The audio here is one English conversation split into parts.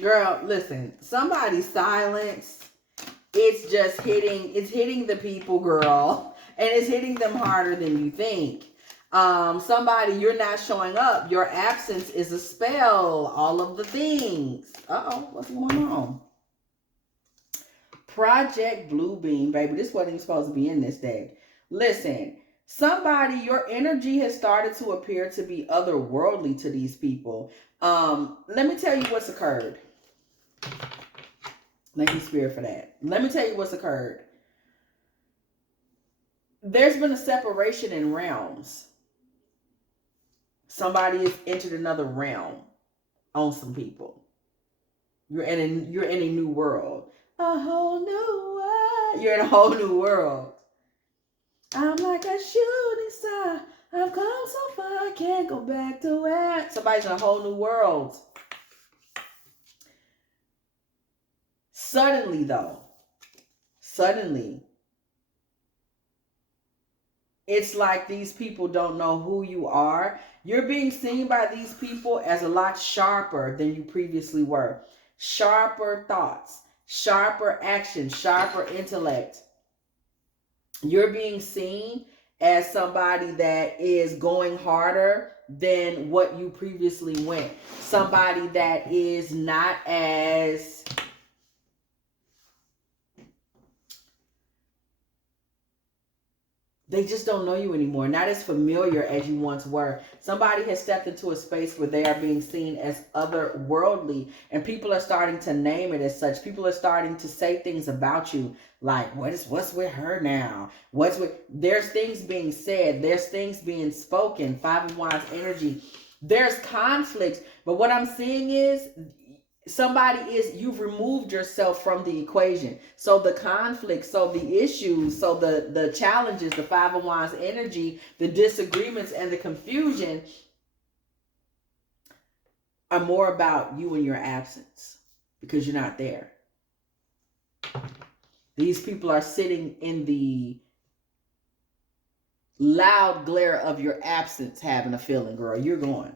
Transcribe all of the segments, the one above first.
Girl, listen, somebody's silence, it's hitting the people, girl. And it's hitting them harder than you think. Somebody, you're not showing up. Your absence is a spell. All of the things. Uh-oh, what's going on? Project Bluebeam, baby. This wasn't even supposed to be in this deck. Listen, somebody, your energy has started to appear to be otherworldly to these people. Let me tell you what's occurred. Thank you, Spirit, for that. Let me tell you what's occurred. There's been a separation in realms. Somebody has entered another realm on some people. You're in a new world. A whole new world. You're in a whole new world. I'm like a shooting star. I've come so far, I can't go back to where. Somebody's in a whole new world. Suddenly, though, it's like these people don't know who you are. You're being seen by these people as a lot sharper than you previously were. Sharper thoughts, sharper action, sharper intellect. You're being seen as somebody that is going harder than what you previously went. Somebody that is not as... They just don't know you anymore. Not as familiar as you once were. Somebody has stepped into a space where they are being seen as otherworldly. And people are starting to name it as such. People are starting to say things about you. Like, what's with her now? There's things being said. There's things being spoken. Five of Wands energy. There's conflicts. But what I'm seeing is... you've removed yourself from the equation. So the conflict, so the issues, so the challenges, the Five of Wands energy, the disagreements and the confusion are more about you and your absence because you're not there. These people are sitting in the loud glare of your absence having a feeling, girl. You're going.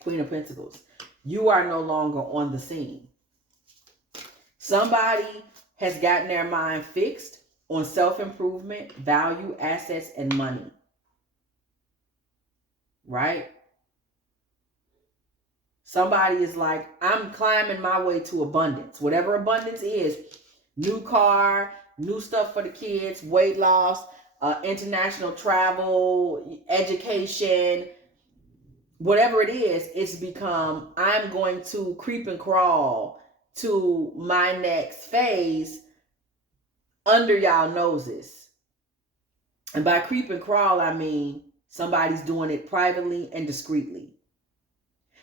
Queen of Pentacles. You are no longer on the scene. Somebody has gotten their mind fixed on self-improvement, value, assets, and money. Right? Somebody is like, I'm climbing my way to abundance. Whatever abundance is, new car, new stuff for the kids, weight loss, international travel, education, whatever it is, it's become, I'm going to creep and crawl to my next phase under y'all noses. And by creep and crawl, I mean somebody's doing it privately and discreetly.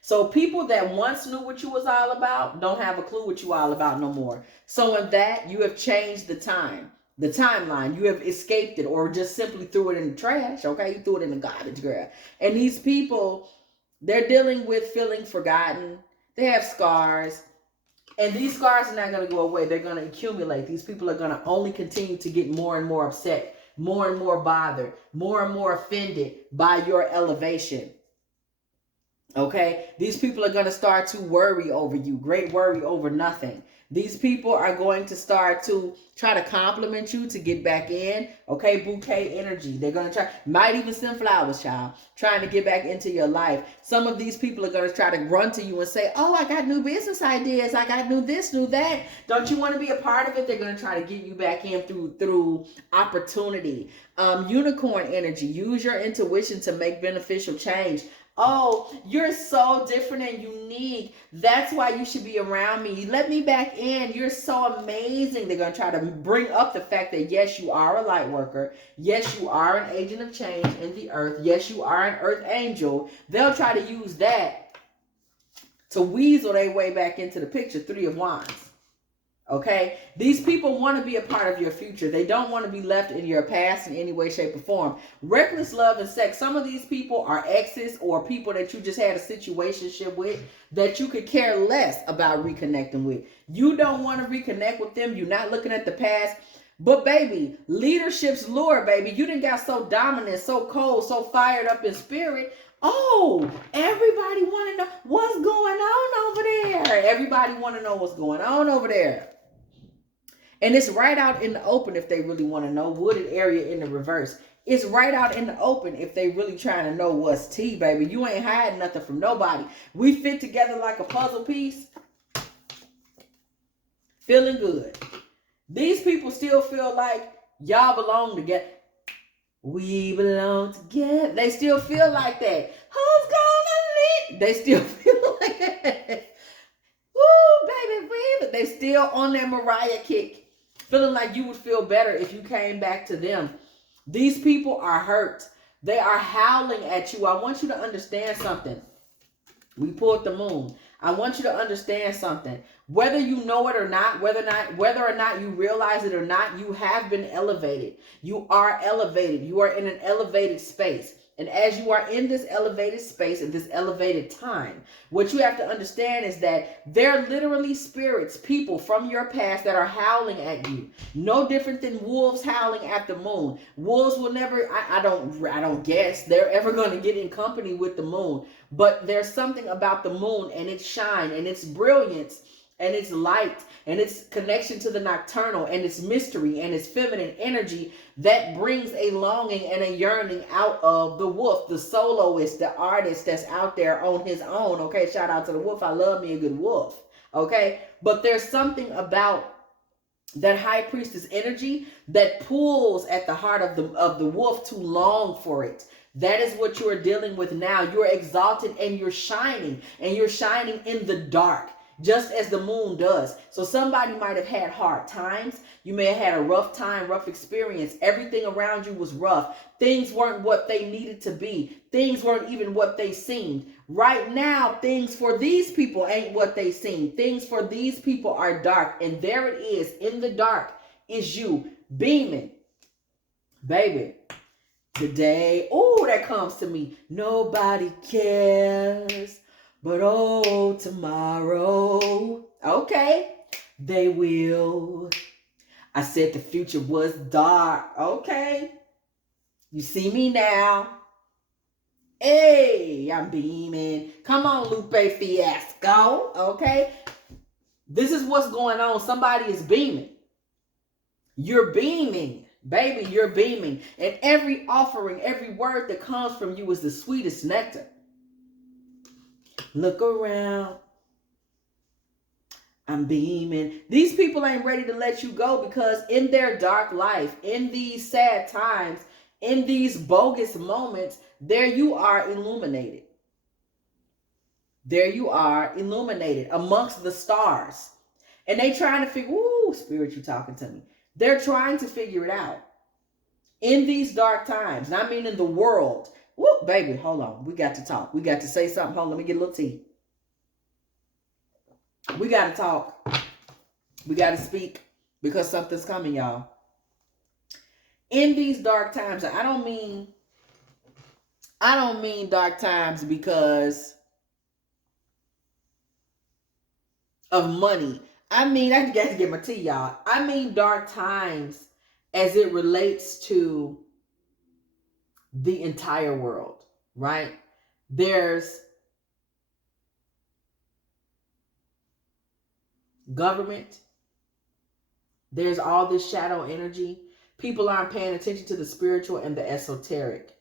So people that once knew what you was all about don't have a clue what you all about no more. So in that, you have changed the timeline. You have escaped it or just simply threw it in the trash, okay? You threw it in the garbage, girl. And these people... they're dealing with feeling forgotten. They have scars. And these scars are not going to go away. They're going to accumulate. These people are going to only continue to get more and more upset, more and more bothered, more and more offended by your elevation. Okay? These people are going to start to worry over you. Great worry over nothing. These people are going to start to try to compliment you to get back in. Okay, bouquet energy. They're going to try, might even send flowers, child, trying to get back into your life. Some of these people are going to try to run to you and say, oh, I got new business ideas. I got new this, new that. Don't you want to be a part of it? They're going to try to get you back in through opportunity. Unicorn energy. Use your intuition to make beneficial change. Oh, you're so different and unique. That's why you should be around me. Let me back in. You're so amazing. They're going to try to bring up the fact that, yes, you are a light worker. Yes, you are an agent of change in the earth. Yes, you are an earth angel. They'll try to use that to weasel their way back into the picture. Three of Wands. Okay, these people want to be a part of your future. They don't want to be left in your past in any way, shape, or form. Reckless love and sex. Some of these people are exes or people that you just had a situationship with that you could care less about reconnecting with. You don't want to reconnect with them. You're not looking at the past. But baby, leadership's lure, baby. You done got so dominant, so cold, so fired up in spirit. Oh, everybody want to know what's going on over Everybody want to know what's going on over there. And it's right out in the open if they really want to know. Wooded area in the reverse. It's right out in the open if they really trying to know what's tea, baby. You ain't hiding nothing from nobody. We fit together like a puzzle piece. Feeling good. These people still feel like y'all belong together. We belong together. They still feel like that. Who's gonna lead? They still feel like that. Woo, baby, but they still on their Mariah kick. Feeling like you would feel better if you came back to them. These people are hurt. They are howling at you. I want you to understand something. We pulled the moon. I want you to understand something. Whether you know it or not, whether or not you realize it or not, you have been elevated. You are elevated. You are in an elevated space. And as you are in this elevated space, in this elevated time, what you have to understand is that they're literally spirits, people from your past that are howling at you. No different than wolves howling at the moon. Wolves will never, I don't guess they're ever going to get in company with the moon. But there's something about the moon and its shine and its brilliance and its light and its connection to the nocturnal and its mystery and its feminine energy that brings a longing and a yearning out of the wolf, the soloist, the artist that's out there on his own. Okay, shout out to the wolf. I love me a good wolf. Okay, but there's something about that high priestess energy that pulls at the heart of the wolf to long for it. That is what you are dealing with now. You're exalted and you're shining in the dark, just as the moon does. So somebody might have had hard times. You may have had a rough time, rough experience. Everything around you was rough. Things weren't what they needed to be. Things weren't even what they seemed. Right now, things for these people ain't what they seem. Things for these people are dark. And there it is. In the dark is you beaming. Baby, today, oh, that comes to me. Nobody cares. But oh, tomorrow, okay, they will. I said the future was dark, okay. You see me now. Hey, I'm beaming. Come on, Lupe Fiasco, okay. This is what's going on. Somebody is beaming. You're beaming, baby, you're beaming. And every offering, every word that comes from you is the sweetest nectar. Look around. I'm beaming. These people ain't ready to let you go because in their dark life, in these sad times, in these bogus moments, there you are illuminated. There you are illuminated amongst the stars. And they trying to figure, ooh, spirit, you talking to me. They're trying to figure it out. In these dark times, and I mean in the world. Whoop, baby, hold on. We got to talk. We got to say something. Hold on, let me get a little tea. We got to talk. We got to speak because something's coming, y'all. In these dark times, I don't mean dark times because of money. I mean, I got to get my tea, y'all. I mean dark times as it relates to the entire world, right? There's government. There's all this shadow energy. People aren't paying attention to the spiritual and the esoteric.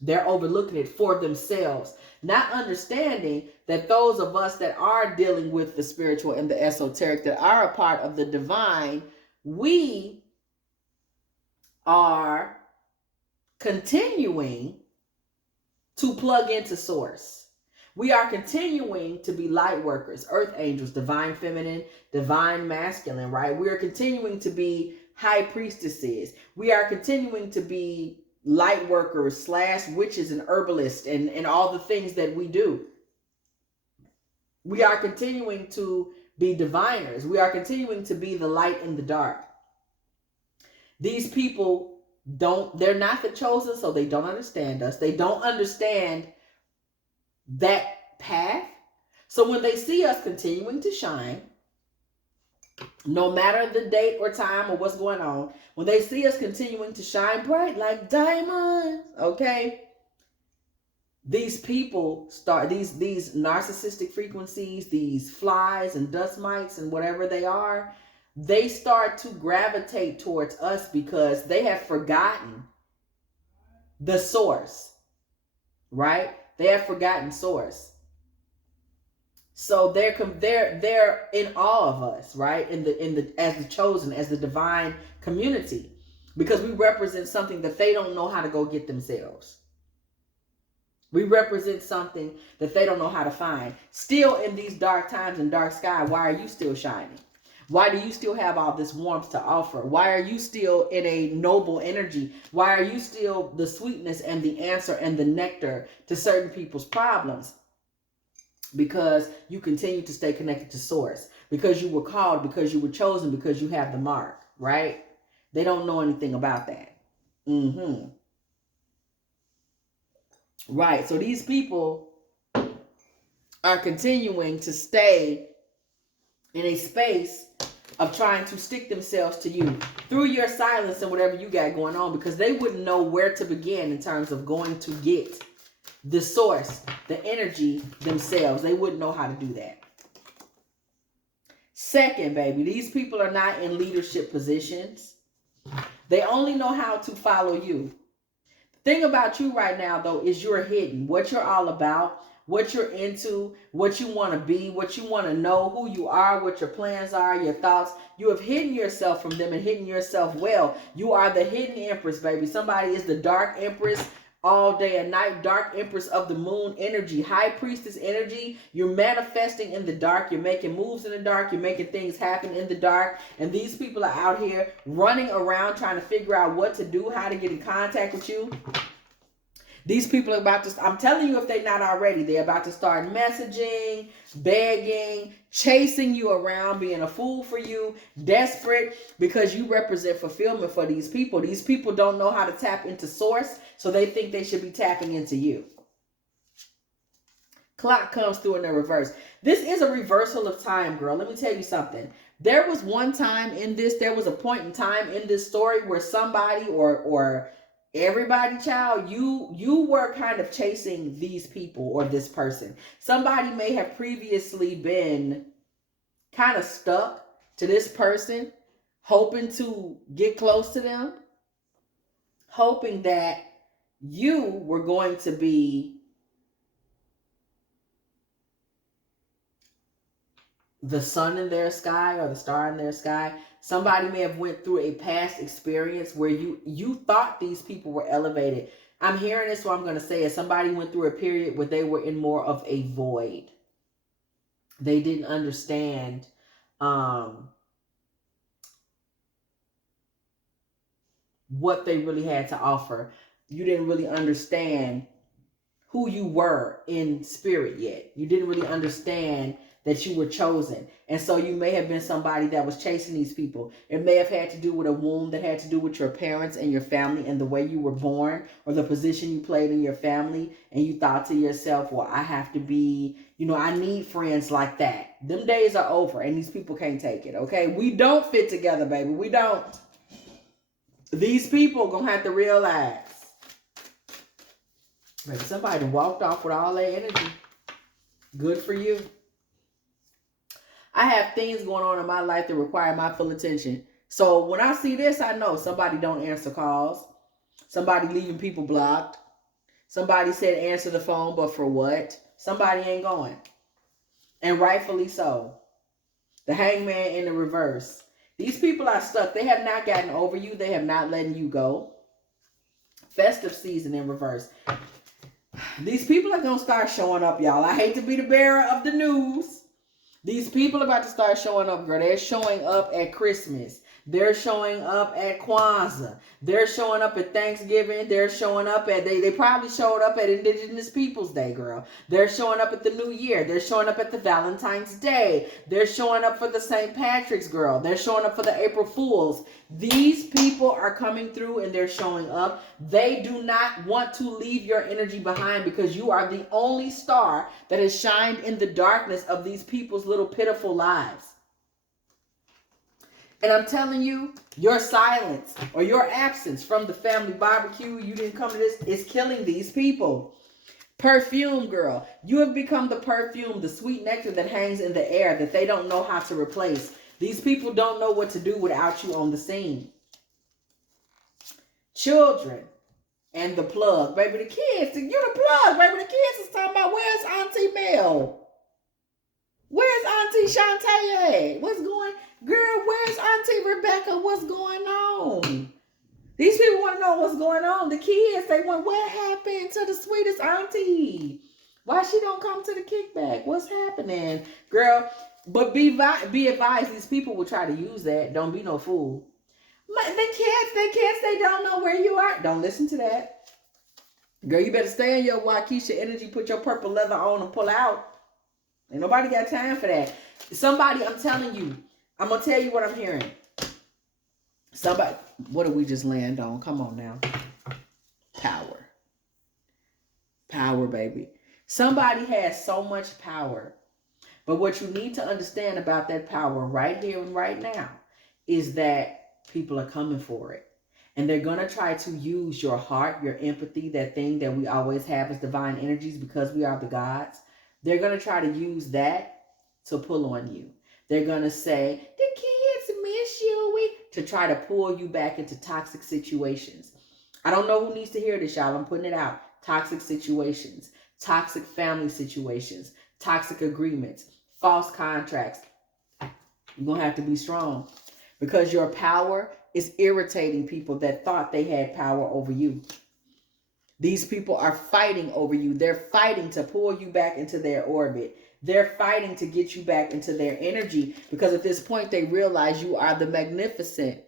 They're overlooking it for themselves, not understanding that those of us that are dealing with the spiritual and the esoteric, that are a part of the divine, we are continuing to plug into source. We are continuing to be light workers, earth angels, divine feminine, divine masculine, right? We are continuing to be high priestesses. We are continuing to be light workers / witches and herbalists and all the things that we do. We are continuing to be diviners. We are continuing to be the light in the dark. These people they're not the chosen, so they don't understand us. They don't understand that path. So when they see us continuing to shine, no matter the date or time or what's going on, when they see us continuing to shine bright like diamonds, okay, these people start, these narcissistic frequencies, these flies and dust mites and whatever they start to gravitate towards us because they have forgotten the source, right? They have forgotten source. So they're in awe of us, right? In the as the chosen, as the divine community, because we represent something that they don't know how to go get themselves. We represent something that they don't know how to find. Still, in these dark times and dark sky, why are you still shining? Why do you still have all this warmth to offer? Why are you still in a noble energy? Why are you still the sweetness and the answer and the nectar to certain people's problems? Because you continue to stay connected to source, because you were called, because you were chosen, because you have the mark, right? They don't know anything about that. Right. So these people are continuing to stay in a space of trying to stick themselves to you through your silence and whatever you got going on, because they wouldn't know where to begin in terms of going to get the source, the energy themselves. They wouldn't know how to do that. Second, baby, these people are not in leadership positions. They only know how to follow you. The thing about you right now, though, is you're hidden. What you're all about, what you're into, what you want to be, what you want to know, who you are, what your plans are, your thoughts. You have hidden yourself from them and hidden yourself well. You are the hidden empress, baby. Somebody is the dark empress all day and night, dark empress of the moon energy, high priestess energy. You're manifesting in the dark. You're making moves in the dark. You're making things happen in the dark. And these people are out here running around trying to figure out what to do, how to get in contact with you. These people are about to, I'm telling you, if they're not already, they're about to start messaging, begging, chasing you around, being a fool for you, desperate, because you represent fulfillment for these people. These people don't know how to tap into source, so they think they should be tapping into you. Clock comes through in the reverse. This is a reversal of time, girl. Let me tell you something. There was one time in this, there was a point in time in this story where somebody or everybody, child, you were kind of chasing these people or this person. Somebody may have previously been kind of stuck to this person, hoping to get close to them, hoping that you were going to be the sun in their sky or the star in their sky. Somebody may have went through a past experience where you thought these people were elevated. I'm hearing this, so I'm going to say it. Somebody went through a period where they were in more of a void. They didn't understand what they really had to offer. You didn't really understand who you were in spirit yet. You didn't really understand that you were chosen. And so you may have been somebody that was chasing these people. It may have had to do with a wound that had to do with your parents and your family and the way you were born or the position you played in your family. And you thought to yourself, well, I have to be, I need friends like that. Them days are over and these people can't take it, okay? We don't fit together, baby. We don't. These people gonna have to realize, maybe somebody walked off with all their energy. Good for you. I have things going on in my life that require my full attention. So when I see this, I know somebody don't answer calls. Somebody leaving people blocked. Somebody said answer the phone, but for what? Somebody ain't going. And rightfully so. The hangman in the reverse. These people are stuck. They have not gotten over you. They have not letting you go. Festive season in reverse. These people are going to start showing up, y'all. I hate to be the bearer of the news. These people are about to start showing up, girl. They're showing up at Christmas. They're showing up at Kwanzaa. They're showing up at Thanksgiving. They're showing up at, they probably showed up at Indigenous Peoples Day, girl. They're showing up at the New Year. They're showing up at the Valentine's Day. They're showing up for the St. Patrick's, girl. They're showing up for the April Fools. These people are coming through and they're showing up. They do not want to leave your energy behind because you are the only star that has shined in the darkness of these people's little pitiful lives. And I'm telling you, your silence or your absence from the family barbecue, you didn't come to this, is killing these people. Perfume, girl. You have become the perfume, the sweet nectar that hangs in the air that they don't know how to replace. These people don't know what to do without you on the scene. Children and the plug. Baby, the kids, you're the plug. Baby, the kids is talking about, where's Auntie Mel? Where's Auntie Shantae at? What's going, girl, where's Auntie Rebecca? What's going on? These people want to know what's going on. The kids, they want, what happened to the sweetest auntie? Why she don't come to the kickback? What's happening? Girl, but be advised, these people will try to use that. Don't be no fool. The kids, they don't know where you are. Don't listen to that. Girl, you better stay in your Waukesha energy, put your purple leather on and pull out. Ain't nobody got time for that. Somebody, I'm telling you, I'm going to tell you what I'm hearing. Somebody, what did we just land on? Come on now. Power. Power, baby. Somebody has so much power. But what you need to understand about that power right here and right now is that people are coming for it. And they're going to try to use your heart, your empathy, that thing that we always have as divine energies because we are the gods. They're going to try to use that to pull on you. They're going to say, the kids miss you. To try to pull you back into toxic situations. I don't know who needs to hear this, y'all. I'm putting it out. Toxic situations, toxic family situations, toxic agreements, false contracts. You're going to have to be strong because your power is irritating people that thought they had power over you. These people are fighting over you. They're fighting to pull you back into their orbit. They're fighting to get you back into their energy because at this point they realize you are the magnificent.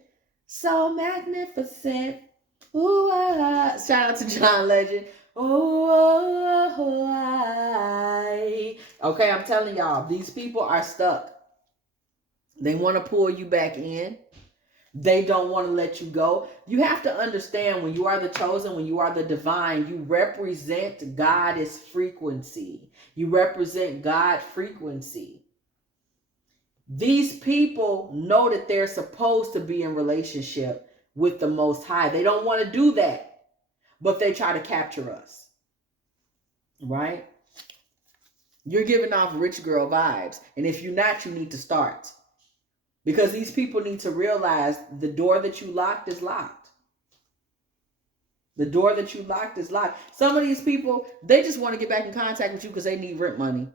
So magnificent. Ooh, shout out to John Legend. Ooh, okay, I'm telling y'all, these people are stuck. They want to pull you back in. They don't want to let you go. You have to understand when you are the chosen, when you are the divine, you represent God's frequency. You represent God frequency. These people know that they're supposed to be in relationship with the Most High. They don't want to do that, but they try to capture us. Right? You're giving off rich girl vibes. And if you're not, you need to start. Because these people need to realize the door that you locked is locked. The door that you locked is locked. Some of these people, they just want to get back in contact with you because they need rent money.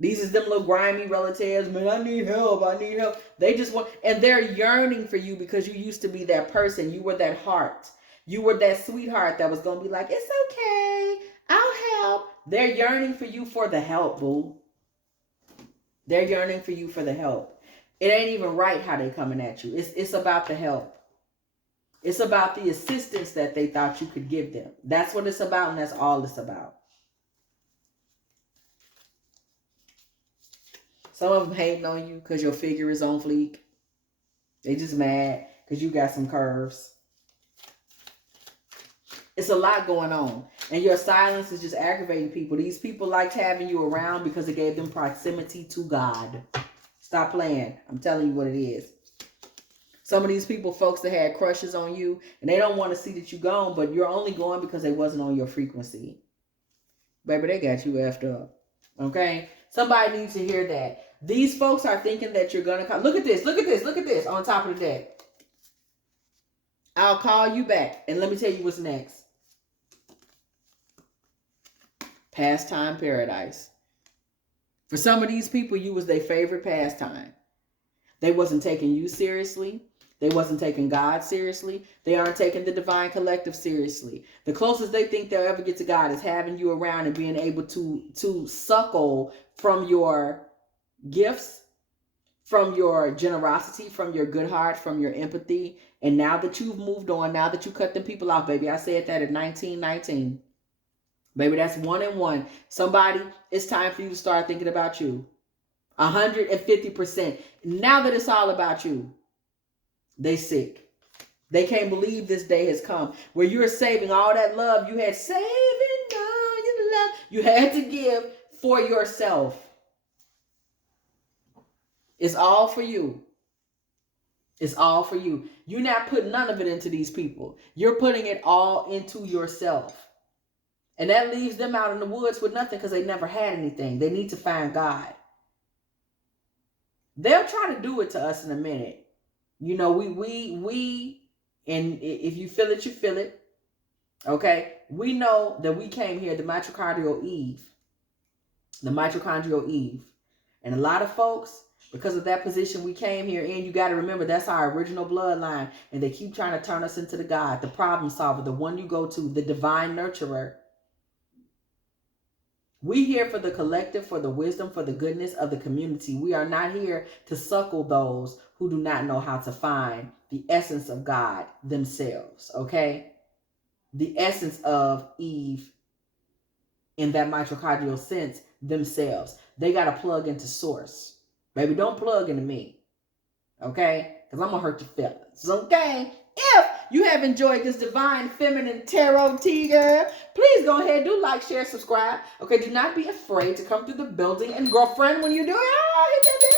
These is them little grimy relatives. Man, I need help. They just want, and they're yearning for you because you used to be that person. You were that heart. You were that sweetheart that was going to be like, it's okay. I'll help. They're yearning for you for the help, boo. They're yearning for you for the help. It ain't even right how they coming at you. It's about the help. It's about the assistance that they thought you could give them. That's what it's about, and that's all it's about. Some of them hating on you because your figure is on fleek. They just mad because you got some curves. It's a lot going on. And your silence is just aggravating people. These people liked having you around because it gave them proximity to God. Stop playing. I'm telling you what it is. Some of these people, folks that had crushes on you, and they don't want to see that you're gone, but you're only going because they wasn't on your frequency. Baby, they got you effed up. Okay? Somebody needs to hear that. These folks are thinking that you're going to come. Look at this. Look at this. Look at this on top of the deck. I'll call you back, and let me tell you what's next. Pastime paradise. For some of these people, you was their favorite pastime. They wasn't taking you seriously. They wasn't taking God seriously. They aren't taking the divine collective seriously. The closest they think they'll ever get to God is having you around and being able to suckle from your gifts, from your generosity, from your good heart, from your empathy. And now that you've moved on, now that you cut them people off, baby, I said that at 1919. Baby, that's 1 and 1. Somebody, it's time for you to start thinking about you. 150%. Now that it's all about you, they sick. They can't believe this day has come where you're saving all that love you had, saving all your love you had to give for yourself. It's all for you. It's all for you. You're not putting none of it into these people. You're putting it all into yourself. And that leaves them out in the woods with nothing because they never had anything. They need to find God. They'll try to do it to us in a minute. You know, and if you feel it, you feel it. Okay? We know that we came here, the mitochondrial Eve. The mitochondrial Eve. And a lot of folks, because of that position we came here in, you got to remember that's our original bloodline. And they keep trying to turn us into the God, the problem solver, the one you go to, the divine nurturer. We here for the collective, for the wisdom, for the goodness of the community. We are not here to suckle those who do not know how to find the essence of God themselves, okay? The essence of Eve in that mitochondrial sense themselves. They got to plug into source. Baby, don't plug into me, okay? Because I'm going to hurt your feelings, okay? If you have enjoyed this divine feminine tarot tea, girl, please go ahead, do like, share, subscribe. Okay, do not be afraid to come through the building. And girlfriend, when you do it, hit that bell.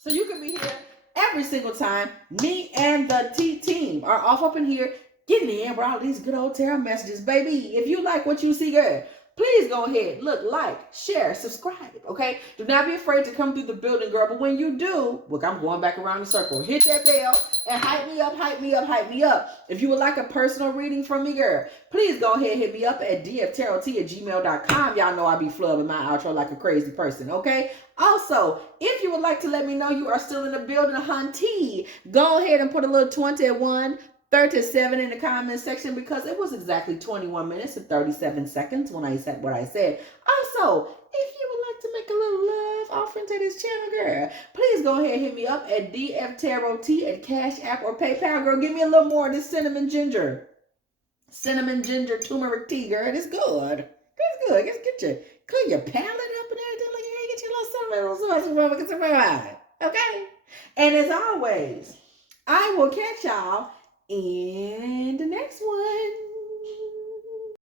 So you can be here every single time. Me and the T team are off up in here getting in with all these good old tarot messages. Baby, if you like what you see, girl, please go ahead, look, like, share, subscribe, okay? Do not be afraid to come through the building, girl. But when you do, look, I'm going back around the circle. Hit that bell and hype me up, hype me up, hype me up. If you would like a personal reading from me, girl, please go ahead and hit me up at dftarottea@gmail.com. Y'all know I be flubbing my outro like a crazy person, okay? Also, if you would like to let me know you are still in the building, hunty, go ahead and put a little 21, 37 in the comment section, because it was exactly 21 minutes and 37 seconds when I said what I said. Also, if you would like to make a little love offering to this channel, girl, please go ahead and hit me up at dftarottea at Cash App or PayPal, girl. Give me a little more of this cinnamon ginger turmeric tea, girl. It's good. It's good. Clean your palate up and everything. Like, hey, get your little cinnamon. Okay? And as always, I will catch y'all in